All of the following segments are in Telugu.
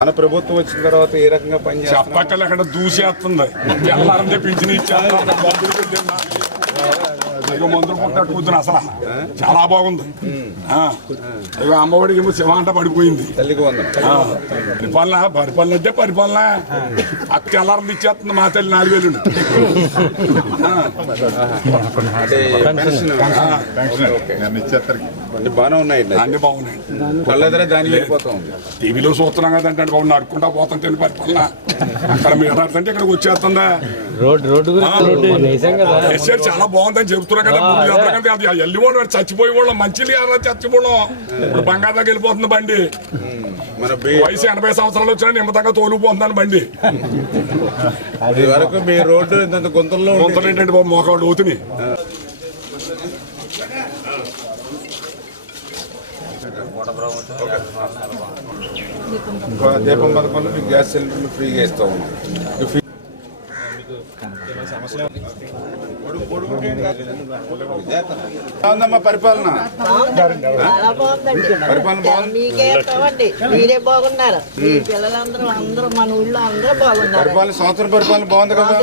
మన ప్రభుత్వం వచ్చిన తర్వాత ఏ రకంగా పనిచేస్తుంది చెప్పక్కలు ఎక్కడ దూసేస్తుంది తెల్లారంటే పింఛన్ ఇచ్చేస్తా మందులు పుట్టినట్టు కూర్చుని అసలు చాలా బాగుంది. అమ్మఒడికి ఏమో శివ అంట పడిపోయింది. తల్లికి పరిపాలన అంటే పరిపాలన అక్క తెల్లారం ఇచ్చేస్తుంది మా తల్లి 4000 బాగానే ఉన్నాయి. అన్ని బాగున్నాయి. కళ్ళెదరే దాని వెళ్ళిపోతాం. టీవీలో చూస్తున్నాం కదంటే అంటే బాబు నడుకుంటా పోతుంటే పరిపాలన అక్కడ మీద ఇక్కడికి వచ్చేస్తుందా చాలా బాగుందని చెప్తున్నా కదా. వెళ్ళిపోవడం చచ్చిపోయే వాళ్ళం మంచిది కదా చచ్చిపోవడం. ఇప్పుడు బంగాళాకి వెళ్ళిపోతుంది బండి. మన వయసు 80 సంవత్సరాలు వచ్చినా నిమ్మతంగా తోలిపోతుందని బండి. వరకు మీ రోడ్డు ఇంత గుంతలు ఏంటంటే బాబు మోకాళ్ళు అవుతున్నాయి. దీపం పథకంలో మీకు గ్యాస్ సిలిండర్లు ఫ్రీగా ఇస్తా ఉన్నాం. పరిపాలన మీరే బాగున్నారు. పిల్లలందరూ అందరూ మన ఊళ్ళో అందరూ బాగున్నారు. పరిపాలన సంవత్సరం పరిపాలన బాగుంది కదా.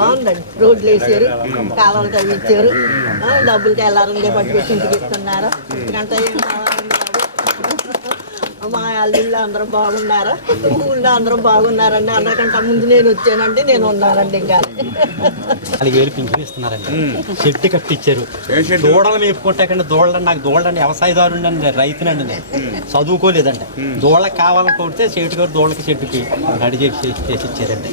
బాగుందండి. రోడ్లు వేసారు, కాలువలు తవ్వించారు, డబ్బులకి వెళ్ళారండి పట్టుకొచ్చి ఇంటికి ఇస్తున్నారు. ఇంకంటే మా అల్లుళ్ళు అందరూ బాగున్నారా? ఊళ్ళో అందరూ బాగున్నారండి. అందరికంటే ముందు నేను వచ్చానండి. నేను ఉన్నానండి. ఇంకా 4000 పింఛన్ ఇస్తున్నారండి. చెట్టు కట్టించారు. దూడలు మేపుకుంటాకండి. దూడలండి నాకు దూడలండి వ్యవసాయదారుండి అండి, రైతునండి. నేను చదువుకోలేదండి. దూడలకు కావాలని కొడితే చెట్టు గారు దూడలకి చెట్టుకి రెడీ చేసి ఇచ్చారండి.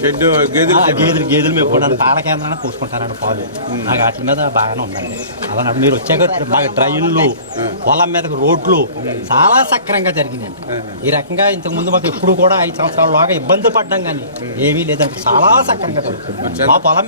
గేదెలు మేపుకోవడానికి పాల కేంద్రాన్ని పోసుకుంటారండి పాలు. నాకు వాటి మీద బాగానే ఉందండి. అలా మీరు వచ్చాక బాగా డ్రైన్లు, పొలం మీద రోడ్లు చాలా సక్రంగా జరిగిందండి. ఈ రకంగా ఇంతకు ముందు మాకు ఎప్పుడు కూడా 5 సంవత్సరాల లోగా ఇబ్బంది పడ్డాం కానీ ఏమీ లేదంటే చాలా సక్రంగా జరుగుతుంది. మా పొలం